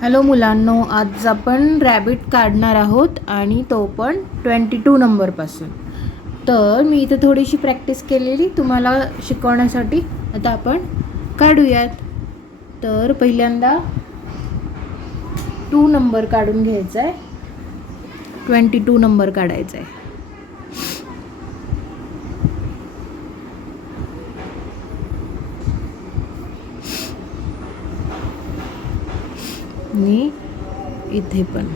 Hello मुलांनो, आज आपण रॅबिट काढणार आहोत आणि तो पण 22 नंबरपासून. तर मी इथे थोडीशी प्रॅक्टिस केलेली तुम्हाला शिकवण्यासाठी. आता आपण काढूयात. तर पहिल्यांदा 2 नंबर काढून घ्यायचा आहे. 22 नंबर काढायचा आहे. आणि इथे पण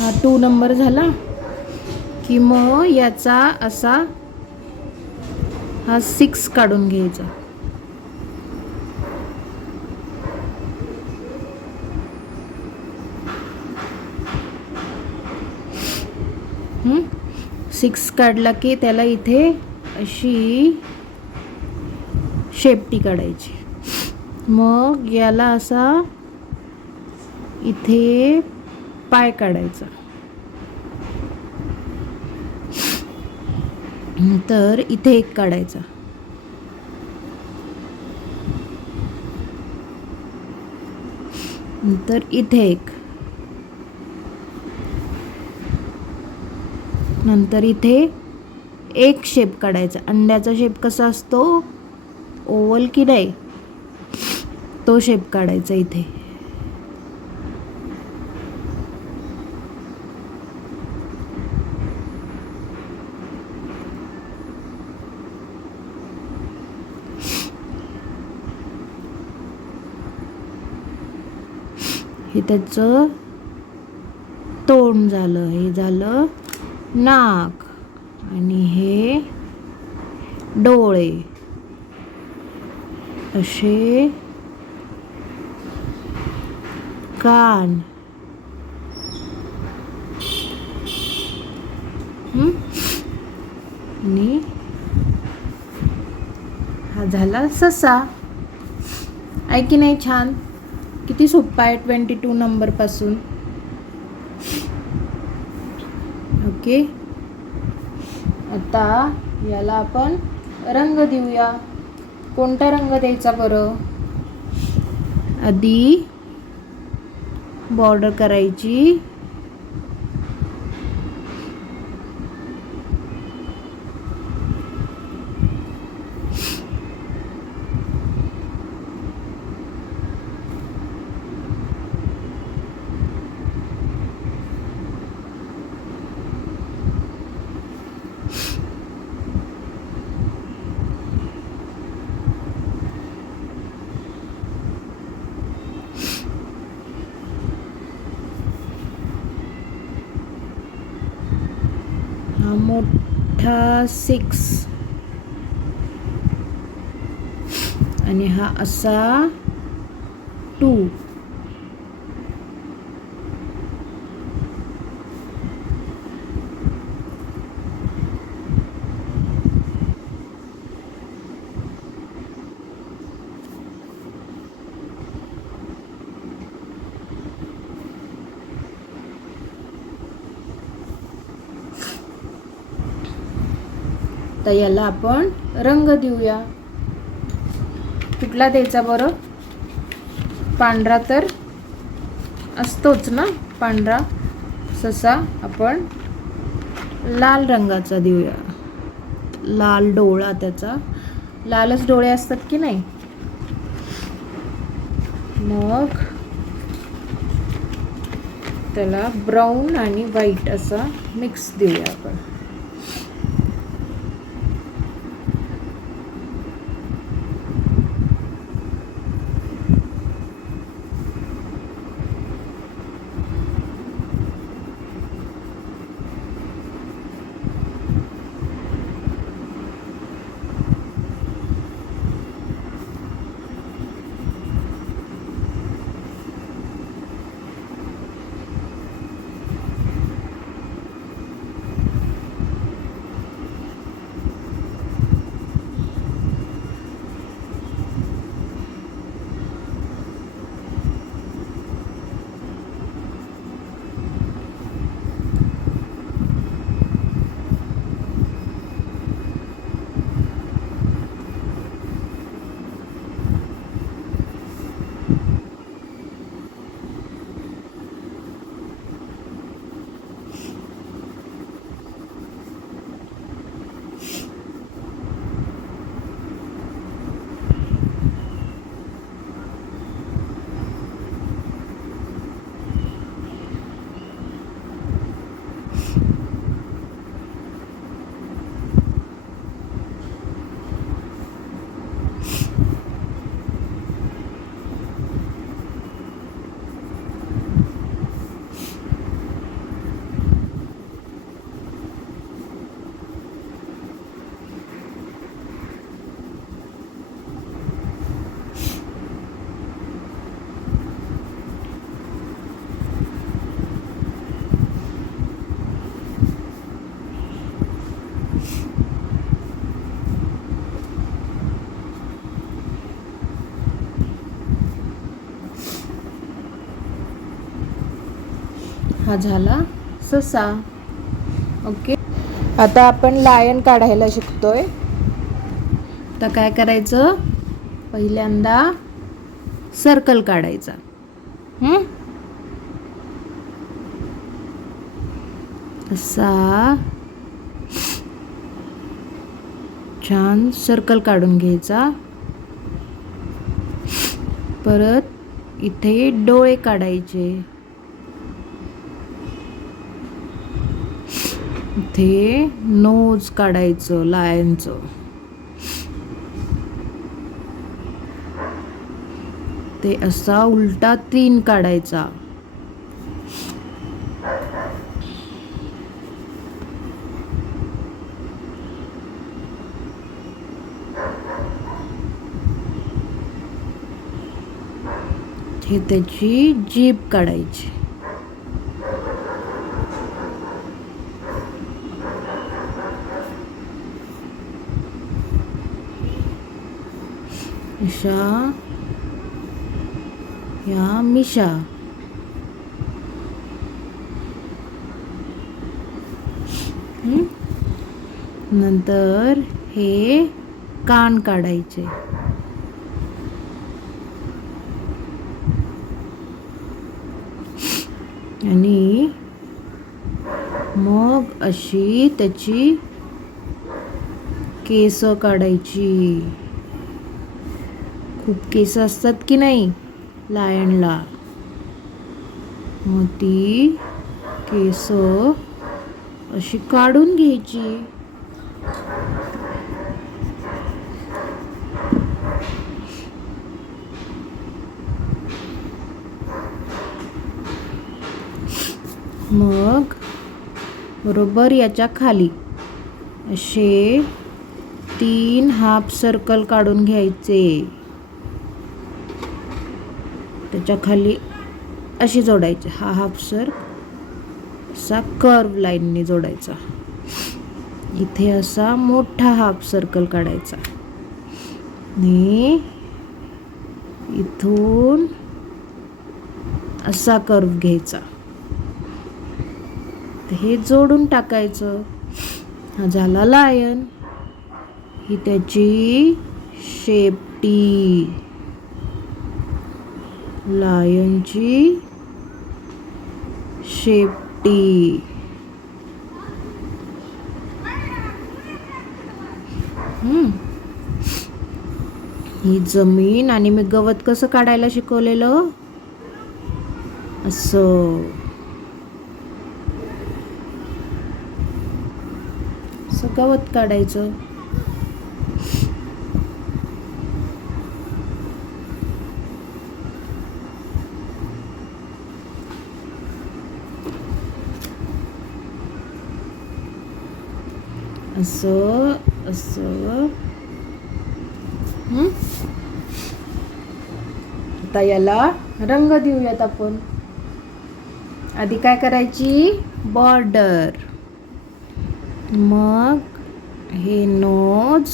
हा 2 नंबर झाला की मग याचा असा हा 6 काढून घ्यायचा. सिक्स काढला की त्याला इथे अशी शेपटी काढायची. मग याला असा इथे पाय काढायचा. तर इथे एक काढायचा. नंतर इथे एक. नंतर इथे एक शेप काढायचा. अंड्याचा शेप कसा असतो, ओवल की नाही, तो शेप काढायचा इथे. हे त्याचं तोंड झालं, हे झालं नाक, आणि हे डोळे. असे कान. आणि हा झाला ससा. आहे की नाही छान? किती सोपा आहे 22 नंबरपासून. ओके, आता याला आपण रंग देऊया. कोणता रंग द्यायचा बरं? आधी बॉर्डर करायची. हा मोठा 6 आणि हा असा 2. तर याला आपण रंग देऊया. कुठला द्यायचा बरं? पांढरा तर असतोच ना, पांढरा ससा. आपण लाल रंगाचा देऊया. लाल डोळा त्याचा. लालच डोळे असतात की नाही. मग त्याला ब्राऊन आणि व्हाईट असा मिक्स देऊया आपण. हा झाला ससा. ओके, आता आपण लायन काढायला शिकतोय. तर काय करायचं, पहिल्यांदा सर्कल काढायचा. असा छान सर्कल काढून घ्यायचा. परत इथे डोळे काढायचे. इथे नोज काढायचं लायनचं. ते असा उलटा 3 काढायचा. हे त्याची जीभ काढायची. अशा या मिशा. नंतर हे कान काढायचे. आणि मग अशी त्याची केस काढायची. खूप केस असतात की नाही लायनला, मग ती केस अशी काढून घ्यायची. मग बरोबर याच्या खाली असे 3 हाफ सर्कल काढून घ्यायचे. त्याच्या खाली अशी जोडायचे. हा हाफ सर्कल असा कर्व लाईनने जोडायचा. इथे असा मोठा हाफ सर्कल काढायचा आणि इथून असा कर्व घ्यायचा. हे जोडून टाकायचं. हा झाला लायन. ही त्याची शेपटी, लायनची शेपटी. ही जमीन आणि मी गवत कसं काढायला शिकवलेलं, असं गवत काढायचं. असं असं. आता याला रंग देऊयात आपण. आधी काय करायची, बॉर्डर. मग हे नोज,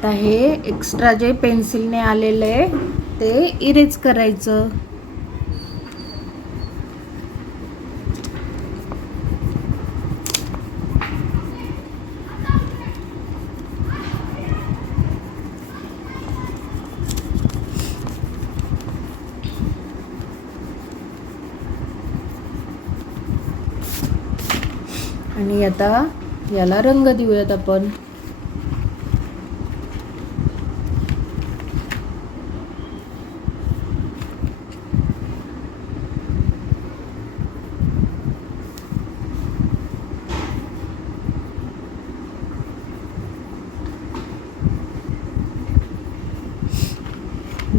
आता हे एक्स्ट्रा जे पेन्सिलने आलेलं आहे ते इरेज करायचं. आणि आता याला रंग देऊयात आपण.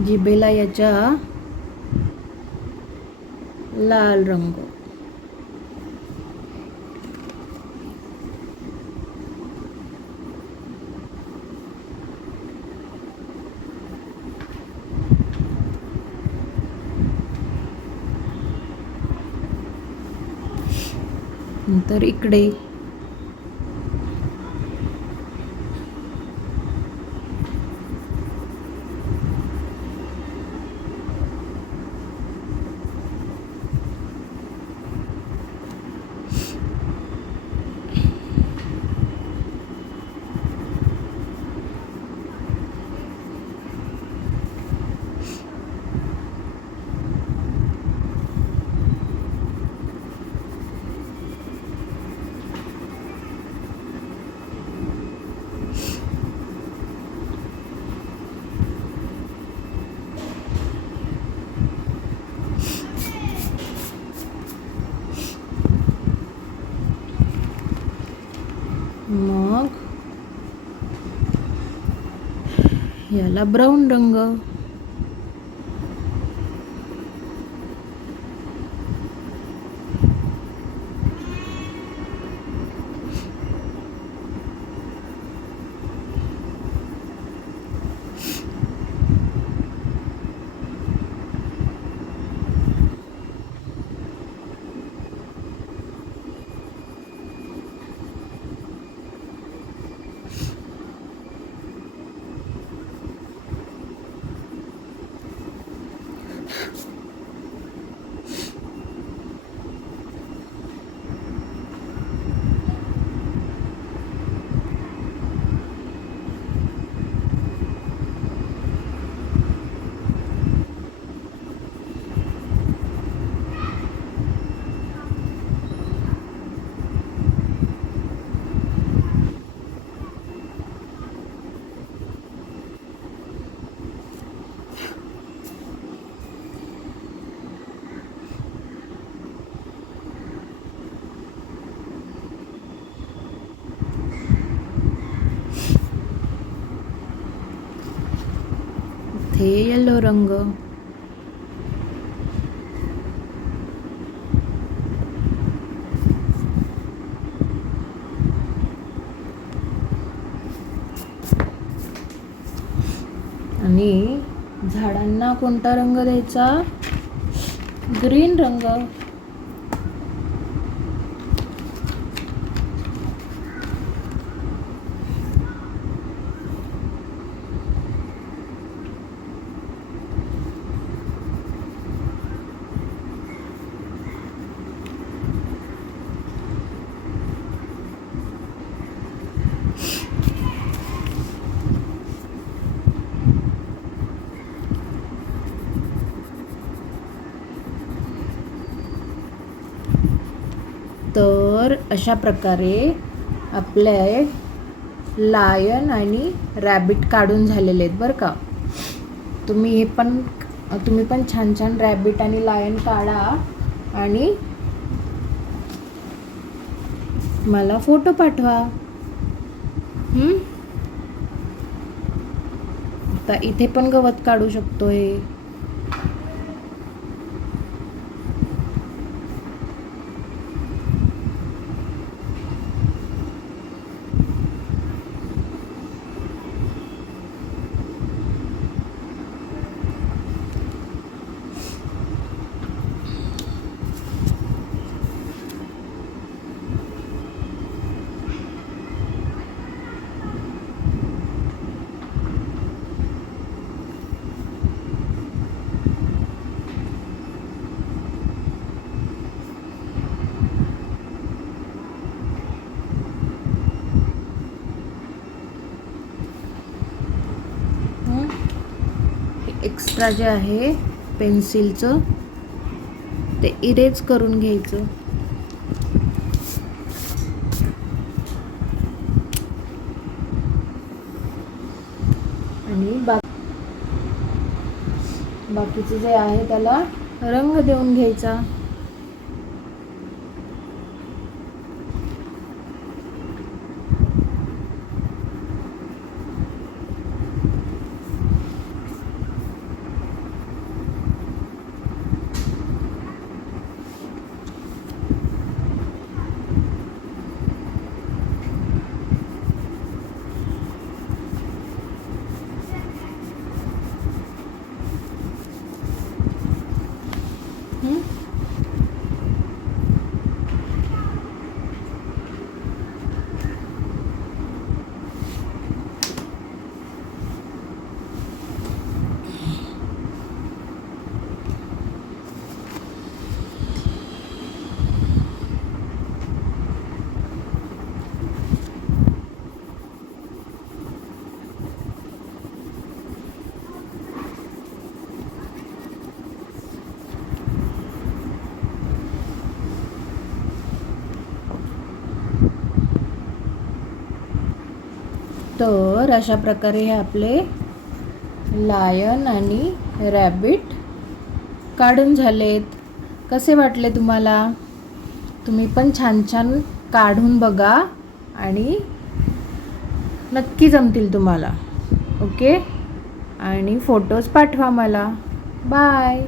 जिभेला याच्या लाल रंग. नंतर इकडे मग याला ब्राऊन रंग. हे येलो रंग. आणि झाडांना कोणता रंग द्यायचा? ग्रीन रंग. तर अशा प्रकारे आपले लायन आणि रॅबिट काढून झालेले आहेत बरं का. तुम्ही पण छान छान रॅबिट आणि लायन काढा आणि मला फोटो पाठवा. आता इथे पण गवत काढू शकतोय. एक्स्ट्रा जे आहे पेन्सिलचं ते इरेज करून घ्यायचं. आणि बाकीचे जे आहे त्याला रंग देऊन घ्यायचा. तर अशा प्रकारे हे आपले लायन आणि रॅबिट काढून झालेत. कसे वाटले तुम्हाला? तुम्ही पण छान छान काढून बघा आणि नक्की जमतील तुम्हाला. ओके, आणि फोटोज पाठवा मला. बाय.